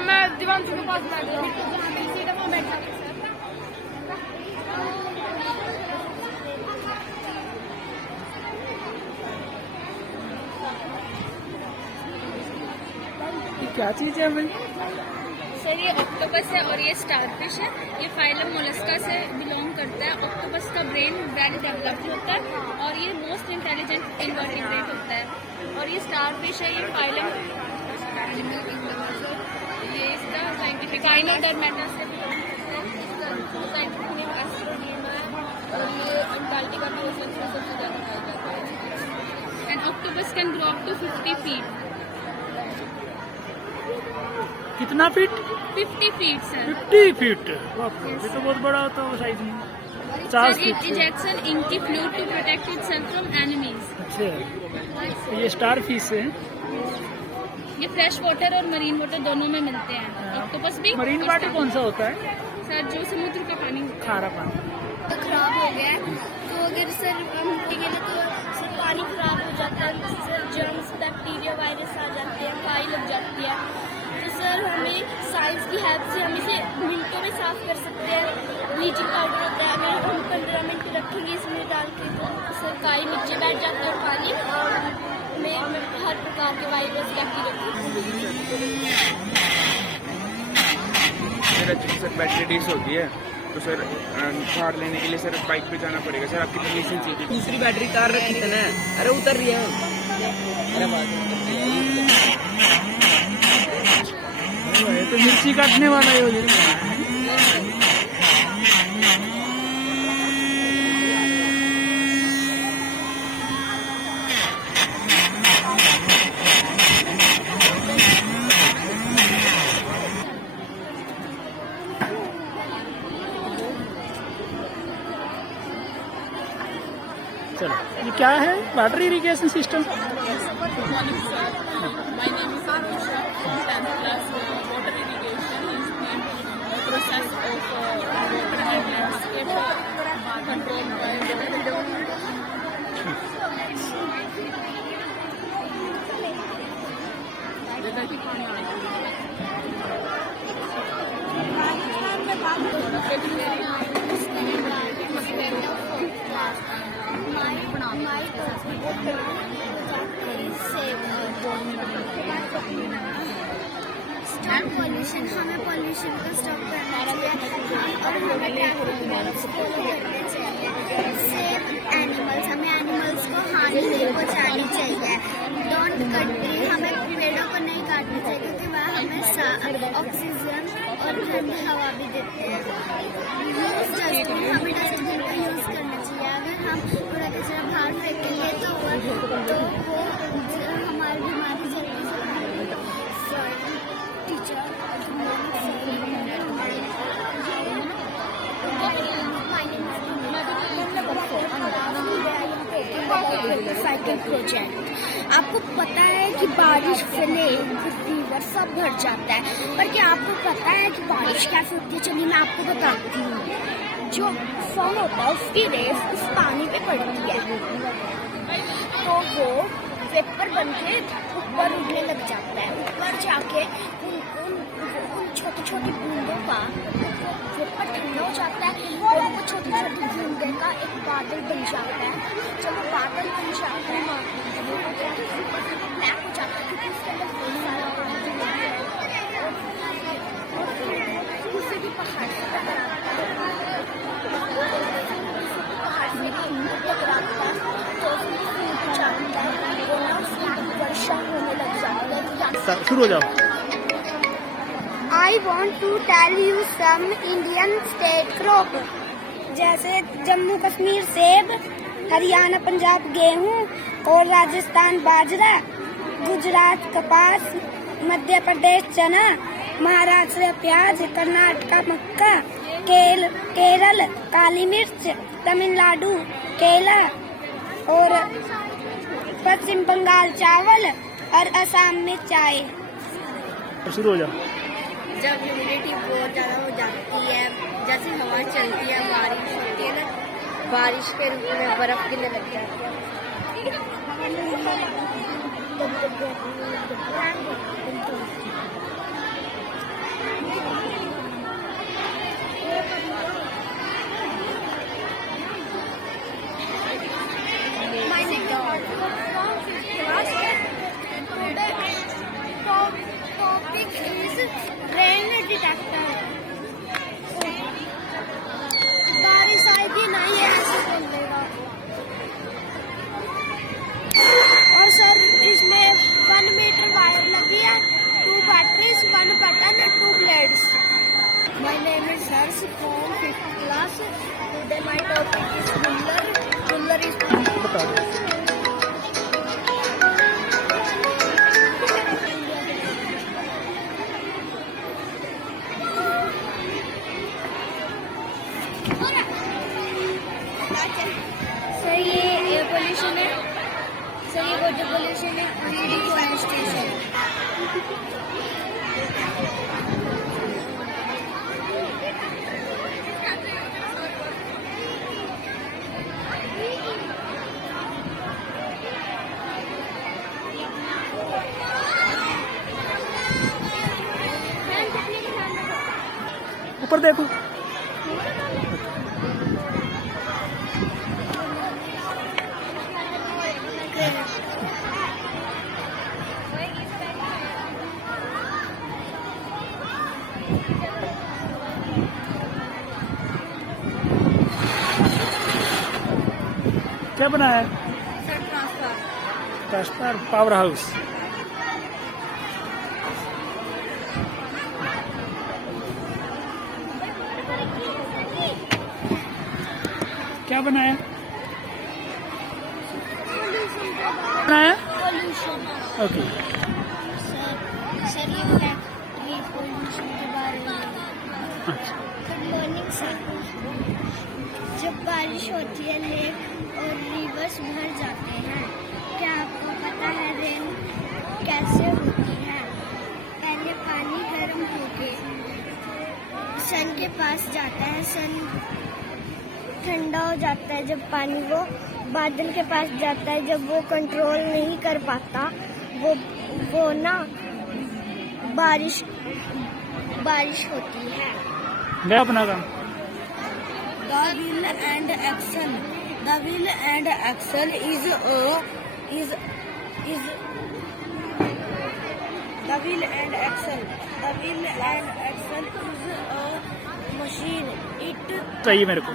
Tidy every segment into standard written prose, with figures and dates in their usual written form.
मैं दीवान के पास बैठ रहा हूँ। क्या चीज है भाई? सर ये ऑक्टोपस है और ये स्टारफिश है। ये फाइलम मोलस्का से बिलोंग करता है। ऑक्टोपस का ब्रेन वेल डेवलप्ड होता है और ये मोस्ट इंटेलिजेंट इन्वर्टिब्रेट होता है। और ये स्टारफिश है, ये फाइलम एनिमल किंगडम है। ये इसका साइंटिफिक गाइनोडर्मेटा से साइंटिफिक नेम एस्ट्रोनिमा है और ये अंटार्कटिका के ओशन में सबसे ज्यादा पाया जाता है। And octopus can grow up to 50 feet. कितना फीट? 50 feet sir. 50 फीट, ये तो बहुत बड़ा होता है साइज में। 50 feet. Injection inky fluid to protect itself from enemies. अच्छा, ये स्टार फिश है। ये फ्रेश वाटर और मरीन वाटर दोनों में मिलते हैं। ऑक्टोपस भी। मरीन वाटर कौन सा होता है? सर जो समुद्र का पानी होता है। खारा पानी। तो खराब हो गया है, तो अगर सर मिट्टी के लिए तो सर पानी खराब हो जाता है, सर जर्म्स बैक्टीरिया वायरस आ जाते हैं, काई लग जाती है। तो सर हमें साइंस की हेल्प से हम इसे मिनटों में साफ कर सकते हैं। ब्लीचिंग पाउडर होता है, अगर हम 15 मिनट रखेंगे इसमें डाल के तो सर काई नीचे बैठ जाता है पानी में हर प्रकार के वायरस बैक्टीरिया। मेरा सर बैटरी डिस होती है तो सर कार लेने के लिए सर बाइक पे जाना पड़ेगा। सर आपकी परमिशन चाहिए। दूसरी बैटरी कार रखी थी ना, अरे उतर रही है। ये तो मिर्ची काटने वाला है ये। चलो, ये क्या है? Water irrigation system. My name is Anusha from 10th class. Water irrigation is the process of water and landscape controlled by stop pollution, हमें पॉल्यूशन को स्टॉप करना चाहिए और हमें ट्रैफिक रूल्स फॉलो करने चाहिए। सेफ एनिमल्स, हमें एनिमल्स को हानि नहीं पहुंचानी चाहिए। डोंट कट ट्री, हमें पेड़ों को नहीं काटना चाहिए क्योंकि वह हमें ऑक्सीजन और ठंडी हवा भी देते हैं। यूज डस्टबिन, हमें डस्टबिन का यूज़ करना चाहिए। अगर हम पूरा कचरा बाहर फेंकेंगे तो वो हमारी बीमारी जल्दी से टीचर साइकिल प्रोजेक्ट। आपको पता है कि बारिश से रिवर सब भर जाता है, पर क्या आपको पता है कि बारिश कैसे होती है? चलिए मैं आपको बताती हूँ। जो सन होता है उसकी रेस उस पानी पे पड़ती है तो वो वेपर बन के ऊपर उड़ने लग जाता है। ऊपर जाके उन छोटी छोटी बूंदों का वेपर ठंडा हो जाता है और वो छोटी छोटी बूंदे का एक बादल बन जाता है। जब वो बादल बन जाता है वो ब्लैक हो जाता है क्योंकि उसके अंदर बहुत सारा पानी और उससे भी पहाड़ से टकराता है। पहाड़ से टकराता है तो उसमें जाता है और ना उसकी वर्षा होने लग जाती है। शुरू हो जाओ। I want to tell you some Indian state crop, जैसे जम्मू कश्मीर सेब, हरियाणा पंजाब गेहूँ और राजस्थान बाजरा, गुजरात कपास, मध्य प्रदेश चना, महाराष्ट्र प्याज, कर्नाटका मक्का, केरल काली मिर्च, तमिलनाडु केला और पश्चिम बंगाल चावल और असम में चाय। शुरू हो जाओ। जब ह्यूमिडिटी बहुत ज़्यादा हो जाती है, जैसे हवा चलती है, बारिश होती है ना, बारिश के रूप में बर्फ गिरने लग जाती है। Think is rain detector. बारिश आएगी ना ये ऐसे कर लेगा। और सर इसमें 1 मीटर वायर लगी है, 2 batteries, 1 button, 2 blades. My name is Harsh from 5th class. Today my topic is ruler. Ruler is बता दो। सर ये एयर पोल्यूशन है। सर ये वाटर पोल्यूशन है। डिफॉरेस्टेशन। ऊपर देखो। क्या बनाया है? Transfer power house. क्या बनाया? बनाया? ओके। सर ये फैक्ट्री पोल्यूशन के बारे में। Good morning sir. जब बारिश होती है लेक और रिवर्स भर जाते हैं। क्या आपको पता है रेन कैसे होती है? पहले पानी गर्म होके सन के पास जाता है। सन ठंडा हो जाता है जब पानी वो बादल के पास जाता है। जब वो कंट्रोल नहीं कर पाता वो ना बारिश होती है। मैं अपना काम। The wheel and axle. The wheel and axle is the wheel and axle. The wheel and axle is a machine. It चाहिए मेरे को।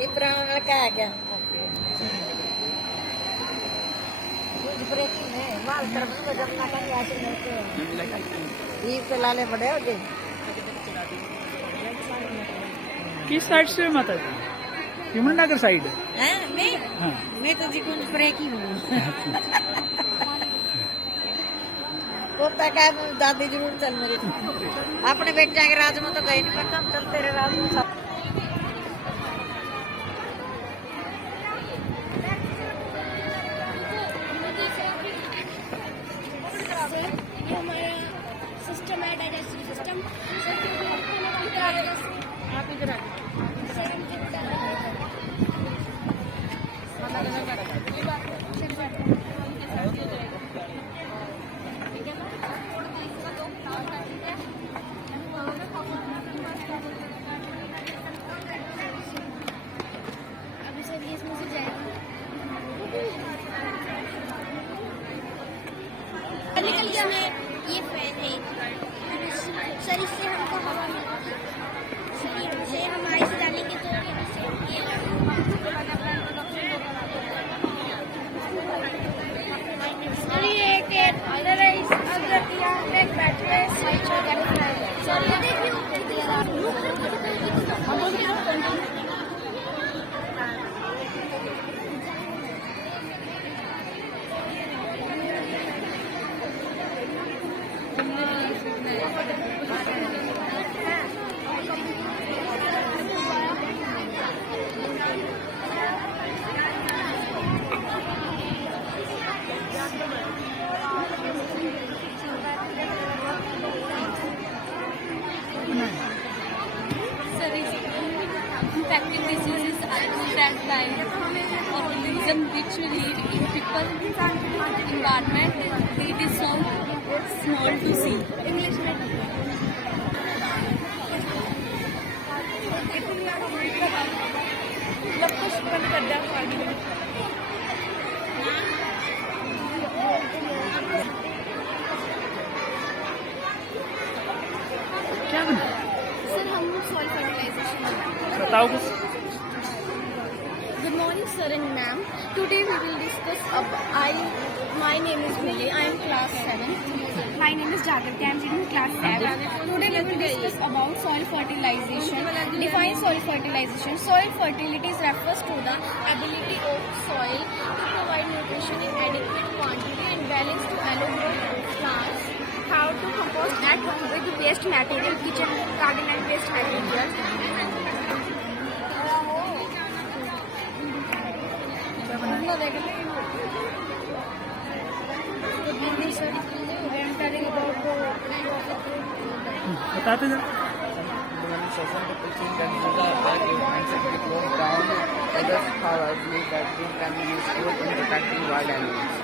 ये पुराना लड़का है क्या? ब्रेकिंग है माल तरफ को जब ना कहीं ऐसे मिलते हैं ये से लाले बड़े हो गए। किस साइड से माता जी? यमुना नगर साइड हैं मैं हाँ। मैं तो जी कुछ ब्रेकिंग हूँ। पोता का दादी जरूर चल मेरी अपने बेटे के राज में तो गए नहीं पर हम चलते रहे राज में सब। ये हमारा सिस्टम है, डाइजेस्टिव सिस्टम। आप इधर आ अभी सर ये इसमें से जाएगा। निकल गया मैं। ये फैन है सर, इससे हमको हवा मिलती है। सर, इससे हम infectious diseases are spread by organisms which live in people environment. It is so small to see. English में क्या बना? सर हम सॉइल फर्टिलाइजेशन बताओ कुछ। Good morning, sir and ma'am. Today we will discuss. My name is Millie. I am class 7. My name is Jagrati. I am reading class 7. Today we will discuss about soil fertilization. Define soil fertilization. Soil fertility refers to the ability of soil to provide nutrition in adequate quantity and balance to allow growth of plants. How to compost at home with waste material, kitchen garden and waste materials. बताते जा। Session people think that these are active and simply close down. Others, however, believe that these can be useful in protecting wild animals.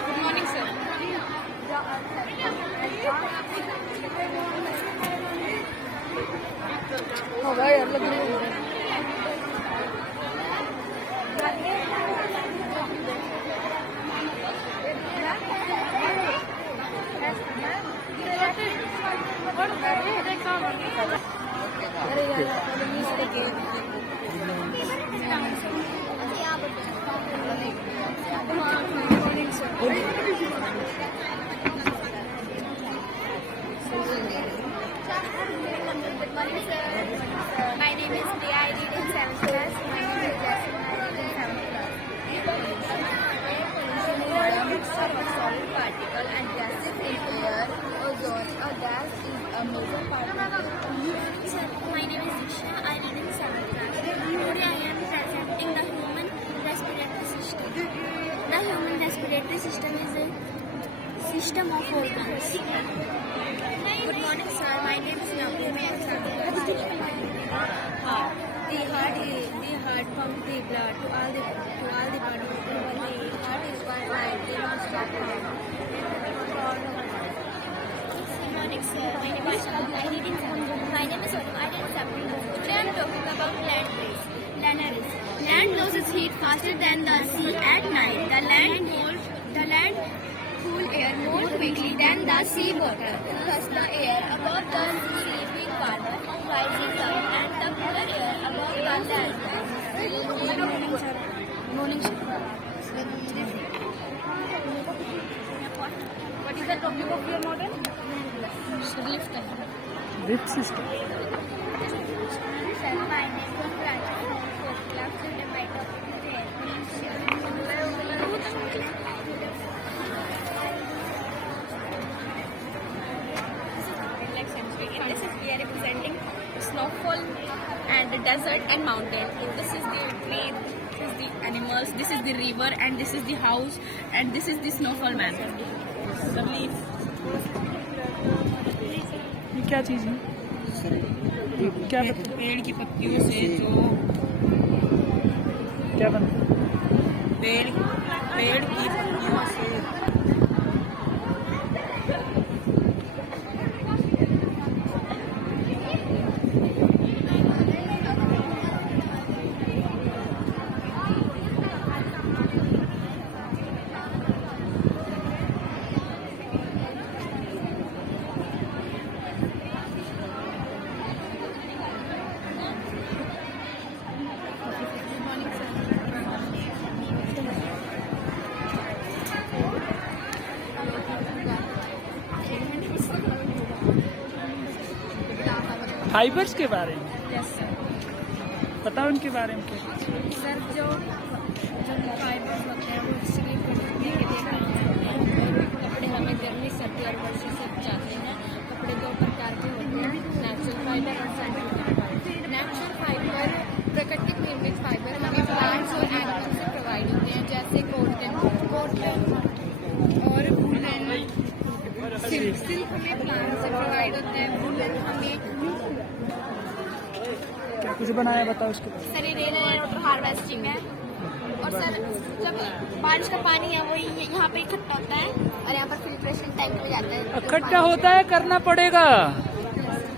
Good morning, sir. My name is Dia. I read in 7th class. My name is Jasmine. I read in 7th class. Air pollution is a mixture of solid particle and gases in air. Ozone, a gas, is a major part of it. Sir, my name is Disha. I read in 7th class. Today I am presenting the human respiratory system. The human respiratory system is a system of organs. Good morning, sir. My name is Navya. The heart pumps the blood to all the body. The heart is one line. They don't stop. Good morning, sir. My name is I read in 7th. My name is Odom. I read in 7th. Today I am talking about land breeze. Land loses heat faster than the sea at night. The land cool air more quickly than the sea water. Thus the air above the sea being warmer rises up and the cooler air above the land. Morning, sir. What is the topic of your model? Lift system। Sir, my name is Raja from 4th class. Today my topic is air pollution. In this is we are representing snowfall and the desert and mountain. This is the tree, this is the animals, this is the river, and this is the house, and this is the snowfall man. The leaf. ये क्या चीज़ है? ये क्या पेड़ की पत्तियों से जो क्या बनता है? पेड़ की पत्तियों से फाइबर्स के बारे में Yes, sir. बताओ इनके बारे में क्या। सर जो फाइबर्स होते हैं वो स्लीप करने के लिए काम करते हैं। कपड़े हमें गर्मी सर्दी और वर्षा से बचाते हैं। कपड़े दो प्रकार के होते हैं, नेचुरल फाइबर और साइंटिफिक फाइबर। नेचुरल फाइबर प्राकृतिक निर्मित फाइबर हमें प्लांट्स और बनाया बताओ उसके बाद। सर ये रेन वाटर हार्वेस्टिंग है। और सर जब बारिश का पानी है वो यहाँ पे इकट्ठा होता है और यहाँ पर फिल्ट्रेशन टैंक में जाता है। इकट्ठा होता है, करना पड़ेगा,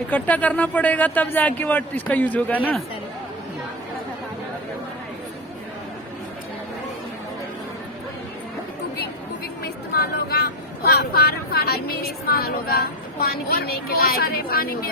इकट्ठा करना पड़ेगा तब जाके वो इसका यूज होगा ना। कुकिंग में इस्तेमाल होगा, फार्मिंग में इस्तेमाल होगा, पानी पीने के लायक सारे पानी में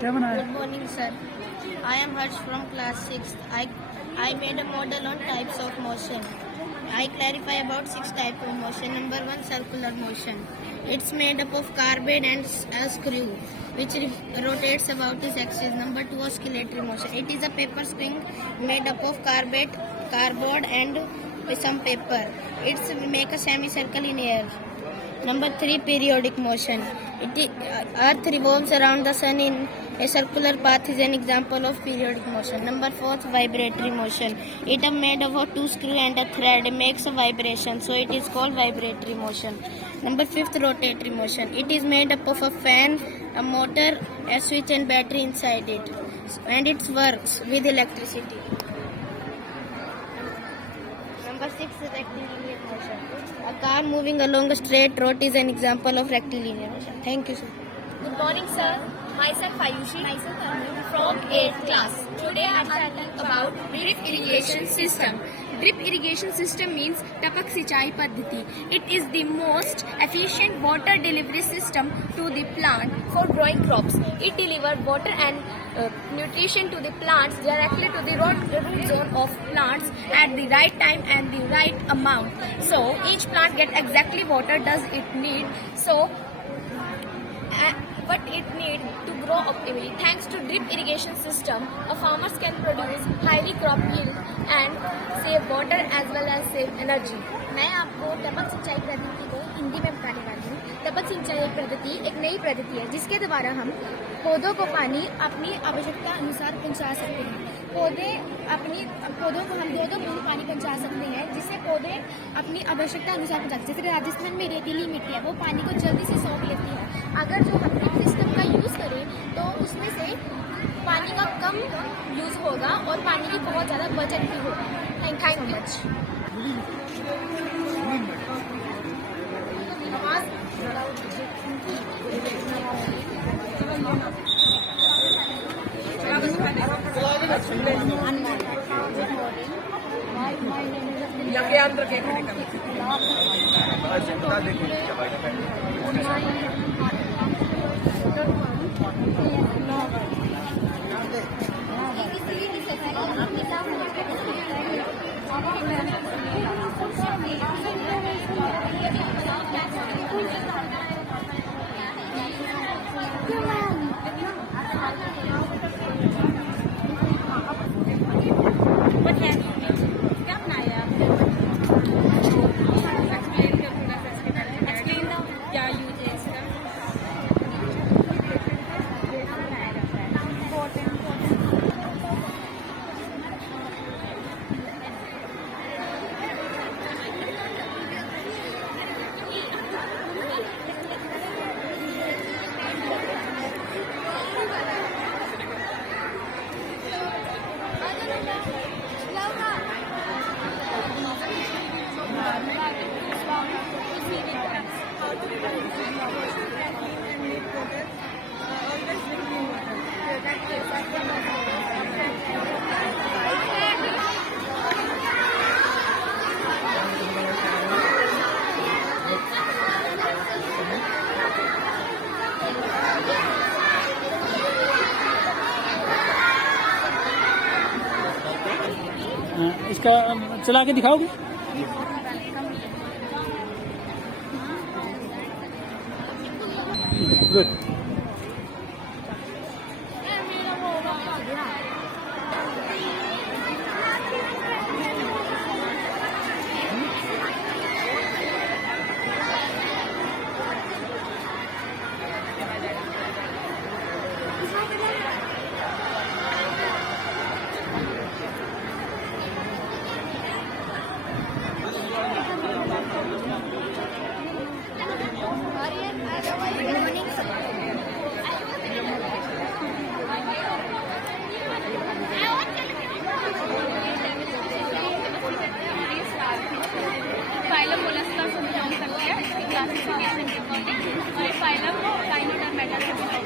क्या बनाया? Good morning, sir. I am Harsh from class 6. I made a model on types of motion. I clarify about 6 types of motion. Number 1, circular motion. It's made up of carbide and a screw, which rotates about its axis. Number 2, oscillatory motion. It is a paper spring made up of cardboard and some paper. It's make a semicircle in air. Number 3, periodic motion. Earth revolves around the sun in a circular path is an example of periodic motion. Number 4, vibratory motion. It is made of 2 screws and a thread. It makes a vibration, so it is called vibratory motion. Number 5, rotatory motion. It is made up of a fan, a motor, a switch and battery inside it, and it works with electricity. Number 6, rectilinear motion. A car moving along a straight road is an example of rectilinear motion. Thank you, sir. Good morning, sir. Myself Ayushi. Myself Anu from 8th class. Today I am talking about drip irrigation system. Drip irrigation system means tapak सिंचाई पद्धति. It is the most efficient water delivery system to the plant for growing crops. It delivers water and nutrition to the plants directly to the root zone of plants at the right time and the right amount. So each plant gets exactly water does it need. So what it needs to grow optimally. Thanks to drip irrigation system, farmers can produce highly crop yield and save water as well as save energy. मैं आपको टपक सिंचाई पद्धति को हिंदी में बताने वाली हूँ। टपक सिंचाई पद्धति एक नई पद्धति है जिसके द्वारा हम पौधों को पानी अपनी आवश्यकता अनुसार पहुँचा सकते हैं। पौधों को हम 2-2 बूंद पानी पहुँचा सकते हैं जिससे पौधे अपनी आवश्यकता अनुसार पहुँचा सकते हैं। जैसे राजस्थान में रेतीली मिट्टी है वो पानी को जल्दी से सोख लेती है। अगर जो हम ड्रिप सिस्टम का यूज़ करें तो उसमें से पानी का कम यूज़ होगा और पानी की बहुत ज़्यादा बचत भी होगी। Thank you much. इसका चला के दिखाओगे? गुड। और ये फाइलम काइनोडर्मेटा से